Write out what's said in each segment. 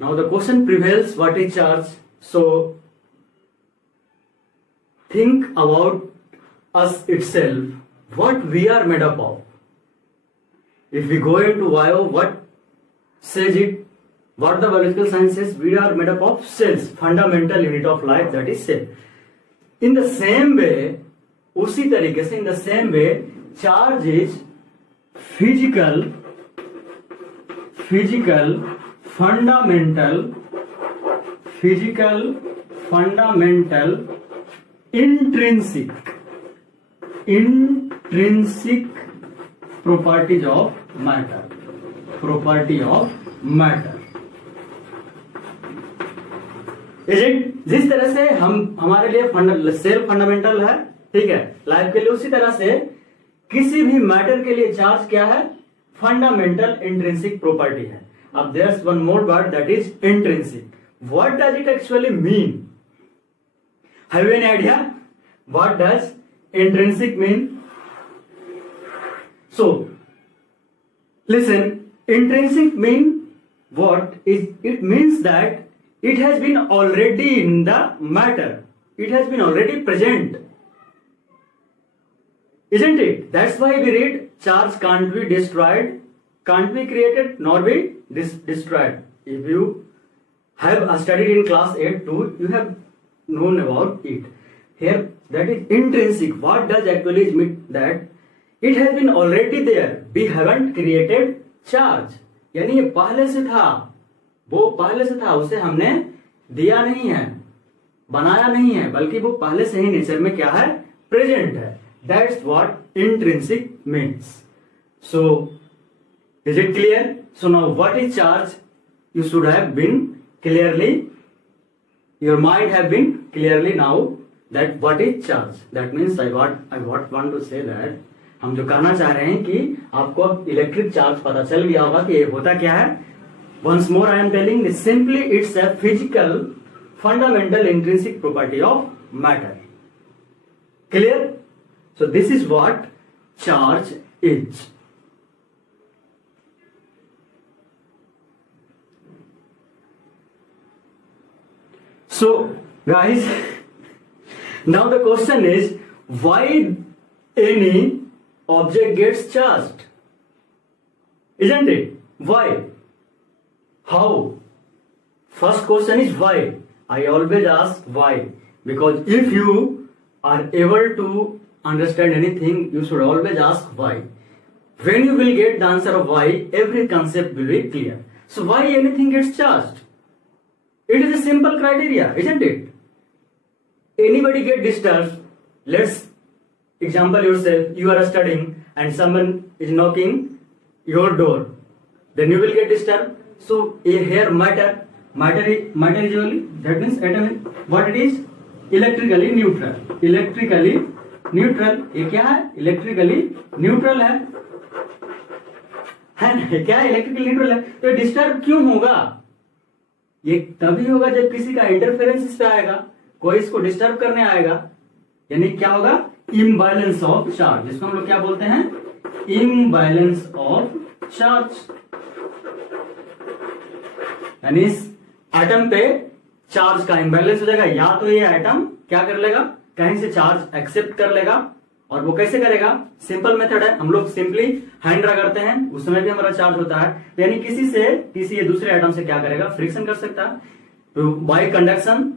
Now the question prevails, what is charge? So think about us itself, what we are made up of. If we go into bio, what says it? What the biological science says? We are made up of cells, fundamental unit of life, that is cell. In the same way, उसी तरीके से, in the same way, charge is physical, fundamental, intrinsic properties of matter. Is it? जिस तरह से हमारे लिए cell fundamental है, ठीक है, लाइफ के लिए, उसी तरह से किसी भी मैटर के लिए चार्ज क्या है? फंडामेंटल इंट्रिंसिक प्रॉपर्टी है. अब there's one more word, that is intrinsic. What does it actually mean? Have you any idea what does intrinsic mean? So listen, intrinsic mean what is? It means that it has been already in the matter, it has been already present, isn't it? That's why we read charge can't be destroyed, can't be created, nor be destroyed. If you have studied in class 8 too, you have known about it. Here that is intrinsic. What does actually mean? That it has been already there, we haven't created charge, यानी ये पहले से था, वो पहले से था, उसे हमने दिया नहीं है, बनाया नहीं है, बल्कि वो पहले से ही नेचर में क्या है? प्रेजेंट है. That's what intrinsic means. So is it clear? So now what is charge? You should have been clearly, your mind have been clearly now that what is charge. That means I want to say that हम जो कहना चाह रहे हैं कि आपको अब electric charge पता चल गया होगा कि ये होता क्या है. Once more I am telling, simply it's a physical fundamental intrinsic property of matter. Clear? So this is what charge is. So guys, now the question is why any object gets charged, isn't it? Why? How? First question is why. I always ask why, because if you are able to understand anything, you should always ask why. When you will get the answer of why, every concept will be clear. So why anything gets charged? It is a simple criteria, isn't it? Anybody get disturbed? Let's example yourself, you are studying and someone is knocking your door, then you will get disturbed. So here matter is only, that means atom is what it is? Electrically neutral. ये क्या है? Electrically neutral है ना? क्या electrically neutral है. तो डिस्टर्ब क्यों होगा? ये तभी होगा जब किसी का इंटरफेरेंस इस पे आएगा, कोई इसको डिस्टर्ब करने आएगा, यानी क्या होगा? इम्बैलेंस ऑफ चार्ज, जिसको हम लोग क्या बोलते हैं? Imbalance of charge. यानी इस एटम पे चार्ज का इम्बैलेंस हो जाएगा. या तो ये एटम क्या कर लेगा? कहीं से चार्ज एक्सेप्ट कर लेगा, और वो कैसे करेगा? सिंपल मेथड है, हम लोग सिंपली हैंड रगड़ते हैं, उस समय भी हमारा चार्ज होता है. यानी किसी दूसरे एटम से क्या करेगा? फ्रिक्शन कर सकता है. तो बाय कंडक्शन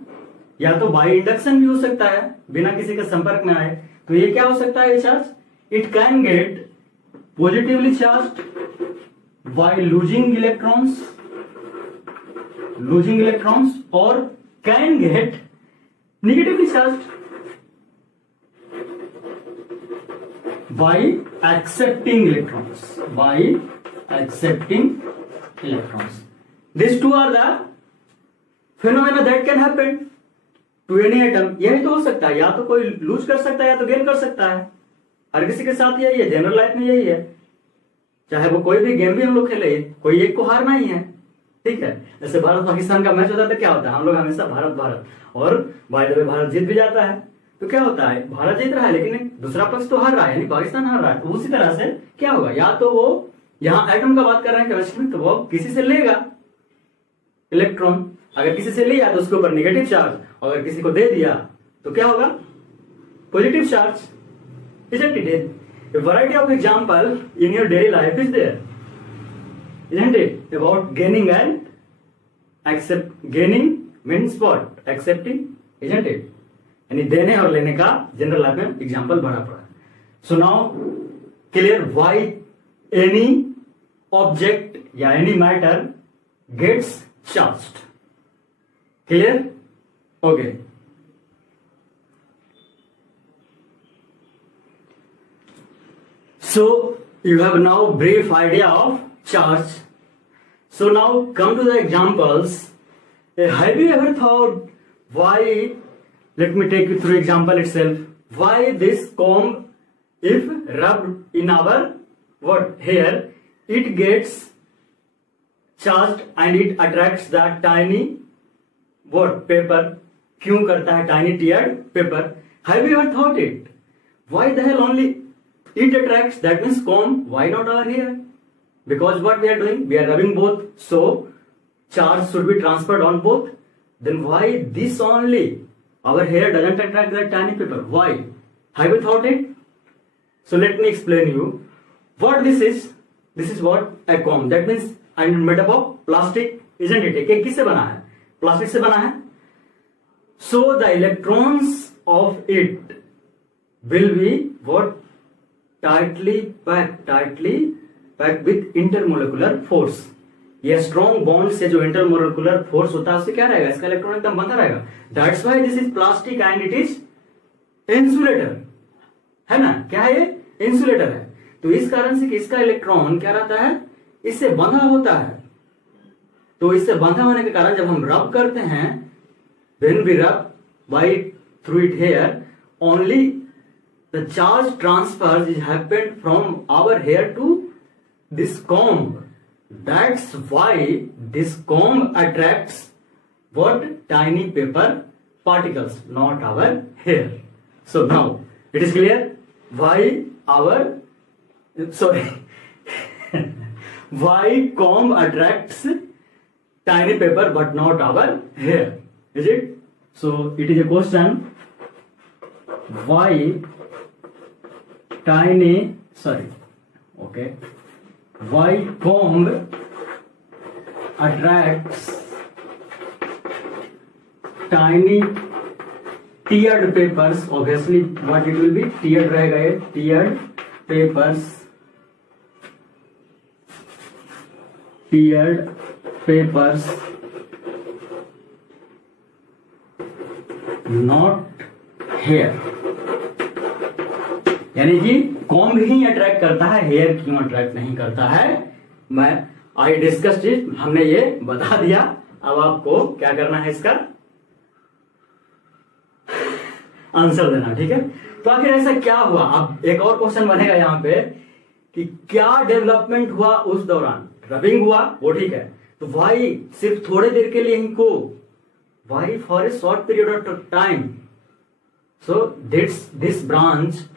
या तो बाय इंडक्शन भी हो सकता है, बिना किसी के संपर्क में आए. तो ये क्या हो सकता है? ये charge it can get positively charge by losing electrons और can get negatively charge by accepting electrons. These two are the phenomena that can happen to any atom. यही तो हो सकता है, या तो कोई लूज कर सकता है या तो गेन कर सकता है. हर किसी के साथ यही है, जनरल लाइफ में यही है. चाहे वो कोई भी गेम भी हम लोग खेले, कोई एक को हारना ही है. ठीक है, जैसे भारत पाकिस्तान का मैच होता है तो क्या होता है? हम लोग हमेशा भारत, और बाय द वे भारत जीत भी जाता है. तो क्या होता है? भारत जीत रहा है लेकिन दूसरा पक्ष तो हार रहा है, यानी पाकिस्तान हार रहा है. तो उसी तरह से क्या होगा? या तो वो यहाँ एटम का बात कर रहे हैं केमिस्ट्री में, तो वो किसी से लेगा, इलेक्ट्रॉन। अगर किसी से लिया तो उसके ऊपर नेगेटिव चार्ज, और अगर किसी को दे दिया तो क्या होगा? Positive charge. Isn't it? A variety of example in your daily life is there, isn't it? About gaining and accept. Gaining means what? Accepting, isn't it? यानी देने और लेने का जनरल लाइफ में एग्जाम्पल बड़ा पड़ा। So now clear why any object या any matter gets charged. Clear? Okay. So you have now brief idea of charge. So now come to the examples. Have you ever thought why? Let me take you through example itself. Why this comb, if rubbed in our hair, it gets charged and it attracts that tiny paper. क्यों करता है? Tiny tiered paper. Have you ever thought it? Why the hell only it attracts? That means comb. Why not our hair? Because what we are doing? We are rubbing both. So charge should be transferred on both. Then why this only? Our hair doesn't attract that tiny paper. Why? Have you thought it? So let me explain you what this is. This is what? A comb. That means I'm made up of plastic, isn't it? ये किससे बना है? प्लास्टिक से बना है. So the electrons of it will be what? tightly packed with intermolecular force. ये strong bond से जो इंटरमोलिकुलर फोर्स होता है उससे क्या रहेगा? इसका इलेक्ट्रॉन एकदम बंधा रहेगा. That's why this is plastic and it is insulator. है ना? क्या है ये? इंसुलेटर है. तो इस कारण से कि इसका इलेक्ट्रॉन क्या रहता है? इससे बंधा होता है. तो इससे बंधा होने के कारण जब हम रब करते हैं, when we rub by through it hair, only the charge transfers is happened from our hair to this comb. That's why this comb attracts what? Tiny paper particles, not our hair. So now it is clear why why comb attracts tiny paper but not our hair, is it? So it is a question, why why comb attracts tiny tiered papers? Obviously what it will be? Tiered रहेगा ये. Tiered papers not hair. यानी कि कॉम्ब ही अट्रैक्ट करता है, हेयर क्यों अट्रैक्ट नहीं करता है? I discussed it. हमने ये बता दिया. अब आपको क्या करना है? इसका आंसर देना. ठीक है? तो आखिर ऐसा क्या हुआ? अब एक और क्वेश्चन बनेगा यहाँ पे कि क्या डेवलपमेंट हुआ उस दौरान? रबिंग हुआ, वो ठीक है. तो वाई सिर्फ थोड़े देर के लिए इनको, why for a short period of time. So this branch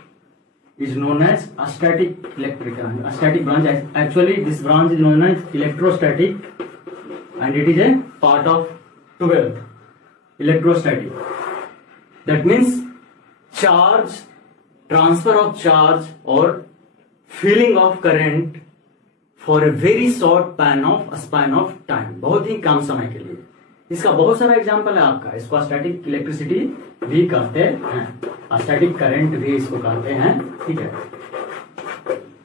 is known as a static branch. Actually this branch is known as electrostatic and it is a part of 12th electrostatic. That means charge, transfer of charge or feeling of current for a very short span of time. बहुत ही कम समय के लिए. इसका बहुत सारा एग्जाम्पल है आपका. इसको स्टैटिक इलेक्ट्रिसिटी भी कहते हैं, स्टैटिक करंट भी इसको कहते हैं. ठीक है?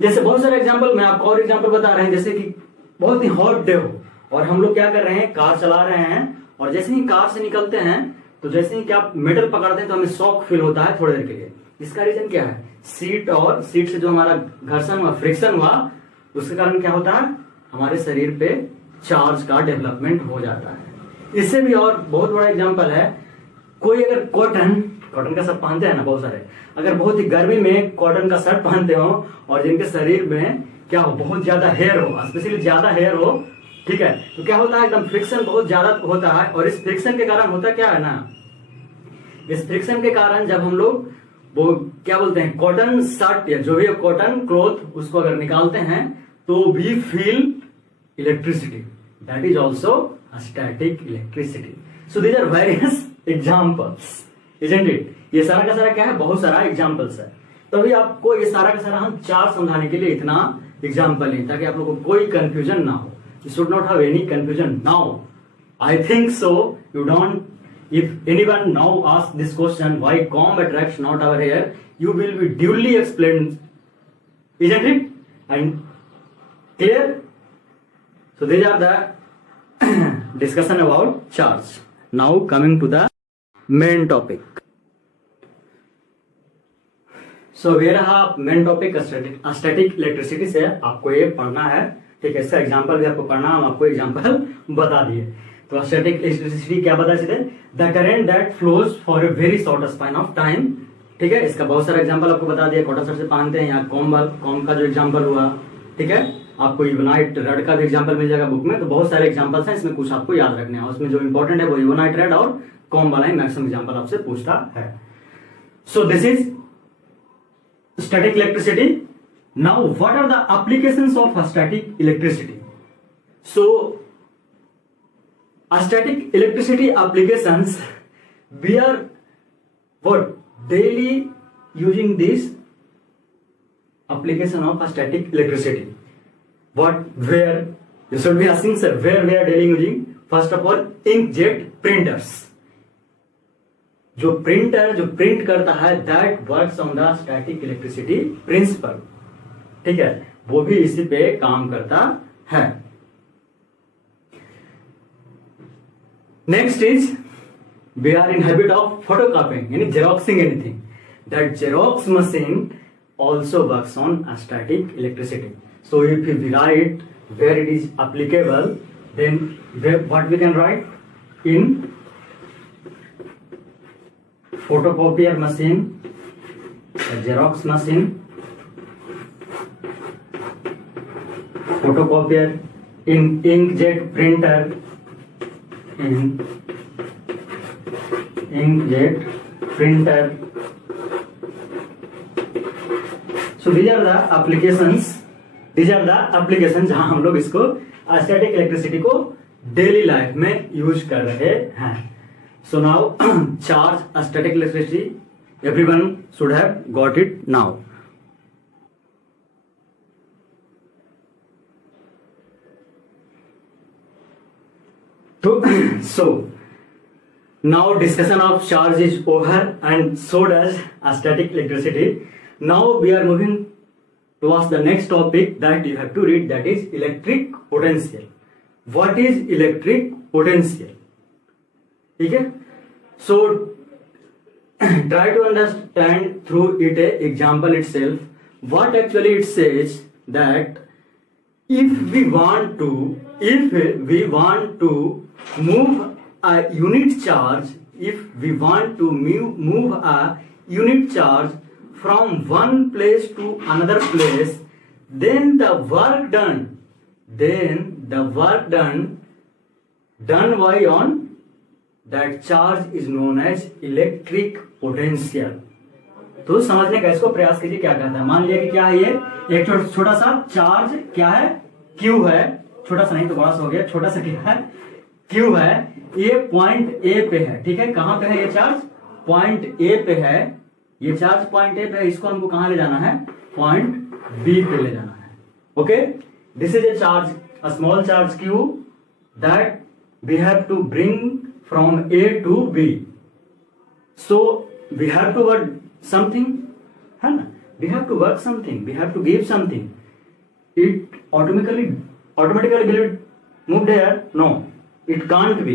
जैसे बहुत सारे एग्जाम्पल, मैं आपको और एग्जाम्पल बता रहे हैं. जैसे कि बहुत ही हॉट डे हो और हम लोग क्या कर रहे हैं? कार चला रहे हैं और जैसे ही कार से निकलते हैं तो जैसे ही क्या मेटल पकड़ते हैं तो हमें शॉक फील होता है थोड़ी देर के लिए. इसका रीजन क्या है? सीट से जो हमारा घर्षण हुआ, फ्रिक्शन हुआ, उसके कारण क्या होता है? हमारे शरीर पे चार्ज का डेवलपमेंट हो जाता है. इससे भी और बहुत बड़ा एग्जांपल है. कोई अगर कॉटन का शर्ट पहनते हैं ना, बहुत सारे, अगर बहुत ही गर्मी में कॉटन का शर्ट पहनते हो और जिनके शरीर में क्या हो, बहुत ज्यादा हेयर हो, स्पेशली ज्यादा हेयर हो, ठीक है, तो क्या होता है? एकदम फ्रिक्शन बहुत ज्यादा होता है. और इस फ्रिक्शन के कारण होता क्या है ना, इस फ्रिक्शन के कारण जब हम लोग वो क्या बोलते हैं, कॉटन शर्ट या जो भी कॉटन क्लॉथ, उसको अगर निकालते हैं तो भी feel electricity. That is also static electricity. So these are various examples, isn't it? ये सारा का सारा क्या है, बहुत सारा एग्जाम्पल्स है. तभी आपको ये सारा का सारा हम चार्ज समझाने के लिए इतना एग्जाम्पल लें ताकि आप लोगों को कोई कंफ्यूजन ना हो. You should not have any confusion now. I think so. You don't. If anyone now asks this question, why comb attracts not our hair, you will be duly explained, isn't it? And clear? So these are the discussion about charge. Now coming to the main topic. So we have main topic static electricity से आपको ये पढ़ना है. ठीक है, इसका एग्जाम्पल भी आपको पढ़ना, हम आपको एग्जाम्पल बता दिए. तो स्टैटिक इलेक्ट्रिसिटी क्या बता सीधे, the current that flows for a very short span of time. ठीक है, इसका बहुत सारा एग्जाम्पल आपको बता दिया. कॉटन से पहनते हैं, यहाँ कॉम का जो एग्जाम्पल हुआ. ठीक है, आपको इवनाइट रेड का भी एग्जाम्पल मिल जाएगा बुक में. तो बहुत सारे एग्जाम्पल्स हैं, इसमें कुछ आपको याद रखने हैं. उसमें जो इंपॉर्टेंट है वो इवनाइट रेड और कॉम वाला ही मैक्सिमम एग्जाम्पल आपसे पूछता है. सो this is static electricity. Now, what are the applications of static electricity? So, static electricity applications, we are what daily using this application of static electricity. What, where? You should be asking, sir, where we are daily using? First of all, inkjet printers. जो प्रिंटर जो प्रिंट करता है, that works on the static electricity principle. ठीक है, वो भी इसी पे काम करता है. Next is we are in habit of photocopying यानी xeroxing anything. That xerox machine also works on static electricity. So if we write where it is applicable, then what we can write in photocopier machine, xerox machine, photocopier, in inkjet printer, in inkjet printer. So these are the applications. These are the applications जहां हम लोग इसको static electricity को daily life में यूज कर रहे हैं. So now charge static electricity, everyone should have got it now. So now discussion of charge is over and so does static electricity. Now we are moving towards the next topic that you have to read, that is electric potential. What is electric potential? ठीक है, so try to understand through it a example itself. What actually it says that if we want to move a unit charge, if we want to move a unit charge from one place to another place, then the work done by on that charge is known as electric potential. तो समझने का इसको प्रयास कीजिए क्या कहता है. मान लिया कि क्या है, ये एक छोटा सा चार्ज क्या है, Q है. छोटा सा नहीं तो बड़ा सा हो गया. छोटा सा क्या है, Q है. ये पॉइंट ए पे है. ठीक है, कहां पे है ये चार्ज, पॉइंट ए पे है. ये चार्ज पॉइंट ए पे है, इसको हमको कहां ले जाना है, पॉइंट बी पे ले जाना है. Okay, this is a charge, a small charge Q that we have to bring from A to B. So we have to work something, है ना, we have to work something, we have to give something. It automatically will it moved here? No, it can't be.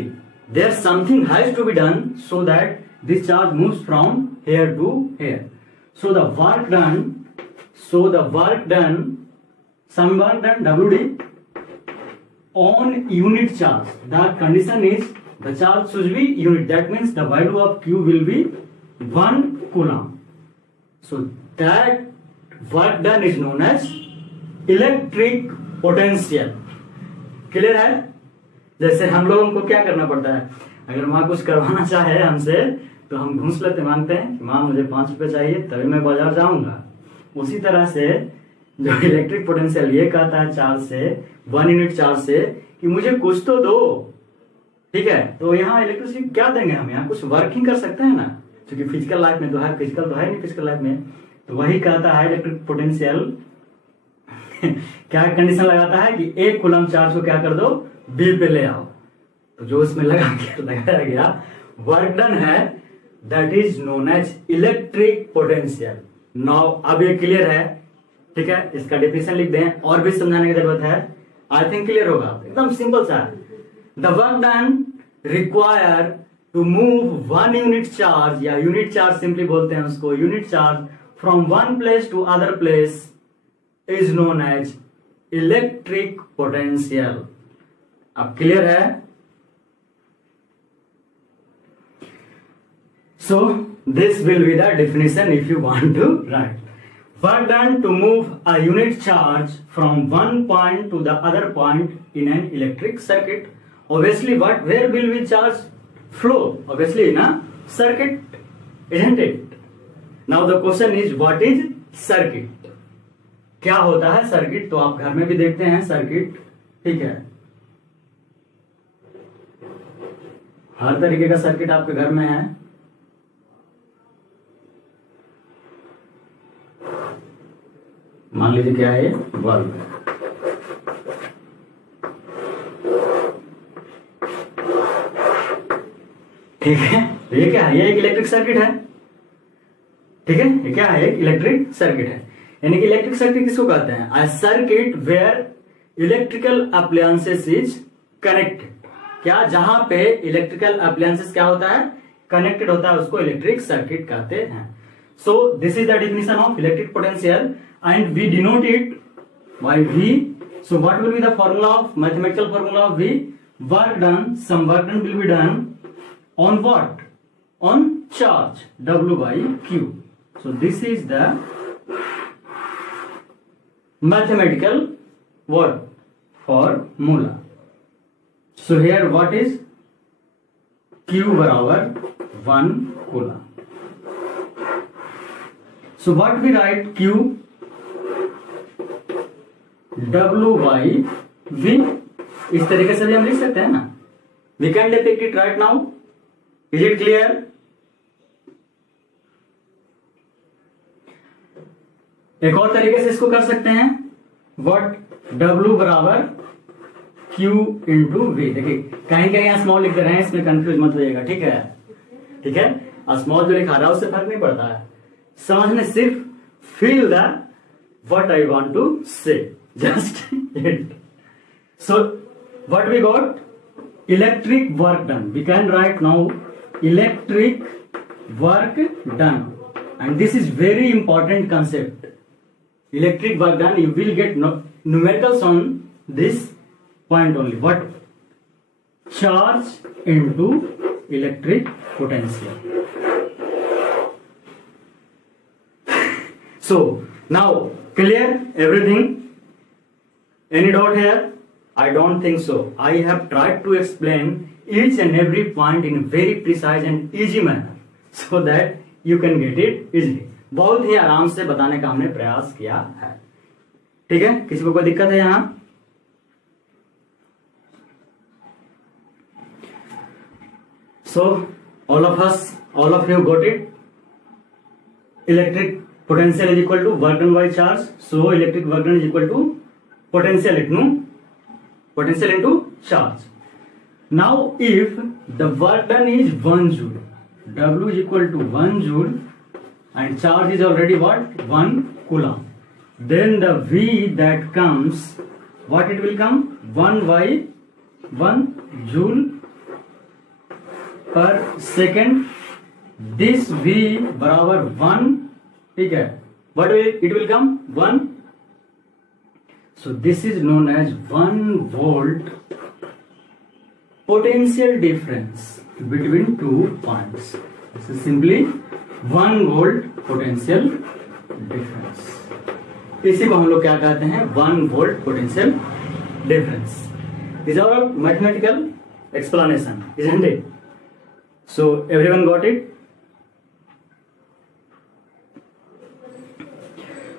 There's something has to be done so that this charge moves from here to here. So the work done, some work done WD on unit charge. The condition is the charge should be unit. That means the value of Q will be 1 coulomb. So that work done is known as electric potential. Clear है. जैसे हम लोगों को क्या करना पड़ता है, अगर वहां कुछ करवाना चाहे हमसे तो हम घूस लेते, मांगते हैं कि मां मुझे 5 रुपए चाहिए तभी मैं बाजार जाऊंगा. उसी तरह से जो इलेक्ट्रिक पोटेंशियल ये कहता है चार्ज से, 1 यूनिट चार्ज से, कि मुझे कुछ तो दो, ठीक है, तो यहाँ इलेक्ट्रिसिटी क्या देंगे हम, यहाँ कुछ वर्किंग कर सकते हैं ना, क्योंकि फिजिकल लाइफ में तो है, फिजिकल तो है नहीं फिजिकल लाइफ में, तो वही कहता है इलेक्ट्रिक पोटेंशियल क्या कंडीशन लगाता है कि 1 कूलम चार्ज को क्या कर दो, बी पे ले आओ, तो जो उसमें लगाया गया वर्क डन है that is known as electric potential. Now अब ये क्लियर है, ठीक है, इसका डेफिनेशन लिख दें, और भी समझाने की जरूरत है, आई थिंक क्लियर होगा, एकदम सिंपल सा है। The work done require to move 1 unit charge, या यूनिट चार्ज सिंपली बोलते हैं उसको, unit charge from 1 place to other place is known as electric potential. अब क्लियर है? So this will be the definition if you want to write. Work done to move a unit charge from one point to the other point in an electric circuit. Obviously, where will we charge flow? Obviously, in a circuit, isn't it? Now the question is, what is circuit? क्या होता है सर्किट? तो आप घर में भी देखते हैं सर्किट, ठीक है, हर तरीके का सर्किट आपके घर में है। मान लीजिए क्या है, बल्ब है, ठीक है, तो ये क्या है, ये एक इलेक्ट्रिक सर्किट है, ठीक है, ये क्या है, एक इलेक्ट्रिक सर्किट है। यानी कि इलेक्ट्रिक सर्किट किसको कहते हैं, a circuit where electrical appliances is connected, क्या जहां पे इलेक्ट्रिकल अप्लायंसेस क्या होता है, कनेक्टेड होता है, उसको इलेक्ट्रिक सर्किट कहते हैं। सो this is the definition of electric potential and we denote it by V. So what will be the formula of, mathematical formula of V? Work done, some work done will be done on what? On charge, W by Q. So this is the mathematical word formula. So here what is Q बराबर 1 coulomb. So what we write, Q W by V, इस तरीके से भी हम लिख सकते हैं ना, we can depict it right now. Is it clear? एक और तरीके से इसको कर सकते हैं, what W बराबर Q इंटू V। देखिए कहीं कहीं यहाँ स्मॉल लिख दे रहे हैं, इसमें कंफ्यूज मत होइएगा, ठीक है, ठीक है, और स्मॉल जो लिखा रहा है उससे फर्क नहीं पड़ता है, समझने सिर्फ feel the what I want to say, just it. So what we got, electric work done, we can write now electric work done, and this is very important concept, electric work done. You will get numericals on this point only, what, charge into electric potential. So now clear everything? Any doubt here? I don't think so. I have tried to explain each and every point in a very precise and easy manner so that you can get it easily. बहुत ही आराम से बताने का हमने प्रयास किया है, ठीक है, किसी को कोई दिक्कत है यहाँ? So all of you got it. Electric potential is equal to work done by charge. So electric work done is equal to potential into charge. Now if the work done is 1 joule, W is equal to 1 joule, and charge is already what, 1 coulomb, then the V that comes, what it will come, 1 by 1 joule per second. This V बराबर 1, ठीक है, what will it will come, 1. So this is known as 1 volt potential difference between 2 points. This is simply 1 volt potential difference. इसी को हम लोग क्या कहते हैं, 1 volt potential difference. These are all mathematical explanation, isn't it? So everyone got it?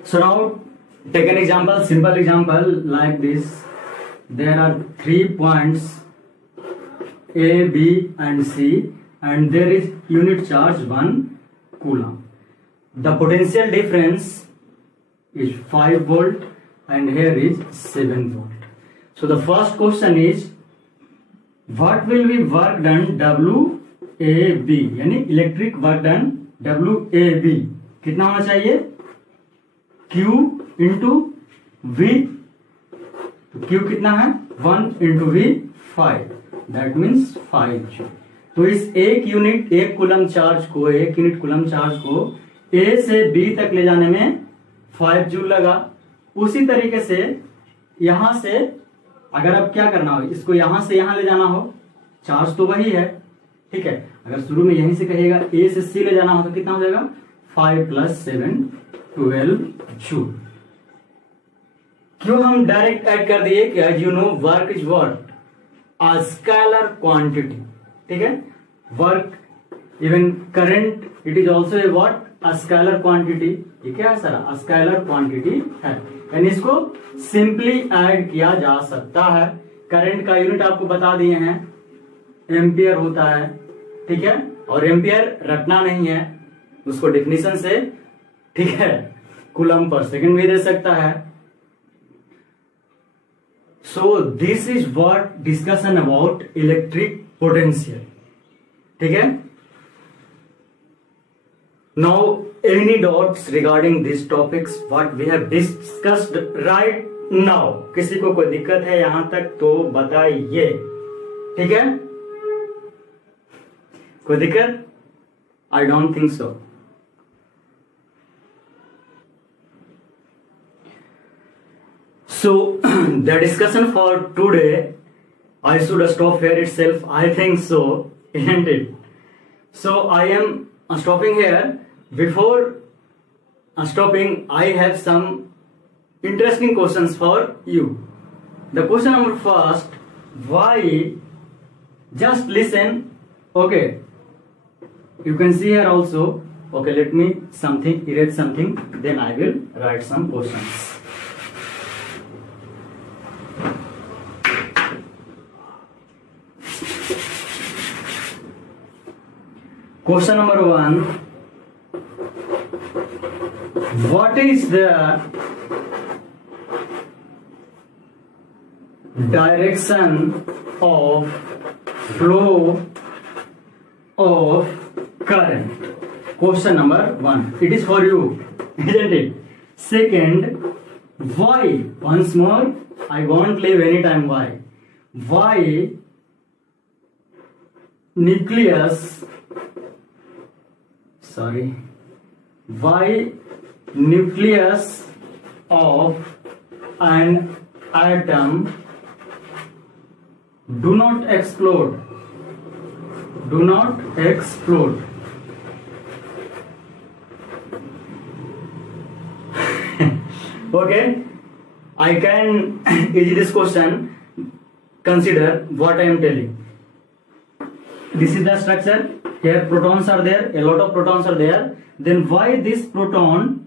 So now take an example, simple example like this. There are 3 points A, B and C, and there is unit charge 1 coulomb. The potential difference is 5 volt and here is 7 volt. So the first question is, what will be work done WAB, यानी electric work done WAB कितना होना चाहिए? Q into V, Q कितना है? 1 into V 5, that means 5 जूल. तो इस एक unit coulomb charge को A से B तक ले जाने में 5 जूल लगा. उसी तरीके से यहां से अगर अब क्या करना हो, इसको यहां से यहां ले जाना हो, चार्ज तो वही है, ठीक है. अगर शुरू में यहीं से कहेगा A से C ले जाना हो तो कितना हो जाएगा? 5 + 7 12 जूल. क्यों हम डायरेक्ट ऐड कर दिए कि as you know work is what? A scalar quantity, ठीक है. Work even current it is also a what? A scalar quantity. ये क्या है सर? स्केलर क्वांटिटी है, यानी इसको सिंपली ऐड किया जा सकता है. करंट का यूनिट आपको बता दिए हैं, एम्पियर होता है, ठीक है. और एम्पियर रटना नहीं है, उसको डेफिनेशन से, ठीक है, कूलम पर सेकंड भी दे सकता है. सो this is what discussion about electric potential, ठीक है. Now, any doubts regarding these topics what we have discussed right now? किसी को कोई दिक्कत है यहां तक तो बताइए, ठीक है. कोई दिक्कत? I don't think so. So the discussion for today, I should stop here itself. I think so, isn't it? So I am stopping here. Before stopping, I have some interesting questions for you. The question number first, why? Just listen. Okay. You can see here also. Okay, let me erase something. Then I will write some questions. Question number 1. What is the direction of flow of current? Question number 1. It is for you, isn't it? Second, why? Once more, I won't leave any time. Why? Why nucleus? Why nucleus of an atom do not explode? Okay, I can easy this question. Consider what I am telling. This is the structure. Here protons are there, a lot of protons are there. Then why this proton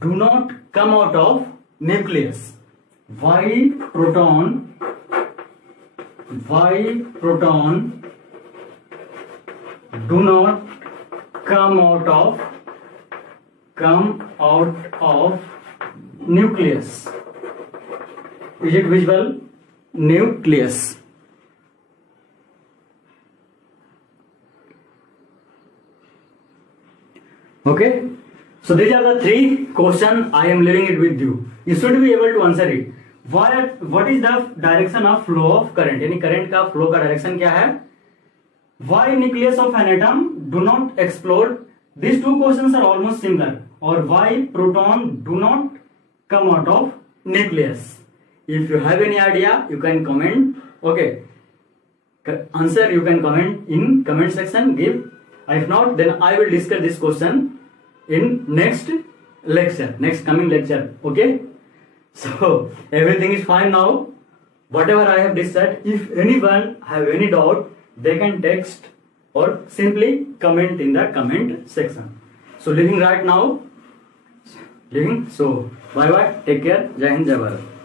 do not come out of nucleus? Why proton do not come out of nucleus? Is it visible? Nucleus. Okay, so these are the 3 questions I am leaving it with you. You should be able to answer it. What is the direction of flow of current? यानी करंट का फ्लो का डायरेक्शन क्या है? Why nucleus of an atom do not explode? These 2 questions are almost similar. Or why proton do not come out of nucleus? If you have any idea, you can comment. Okay, answer you can comment in comment section. Give. If not, then I will discuss this question in next coming lecture. Okay, so everything is fine now. Whatever I have discussed, if anyone have any doubt, they can text or simply comment in the comment section. So leaving right now, so bye bye, take care, Jai Hind, Jai Bharat.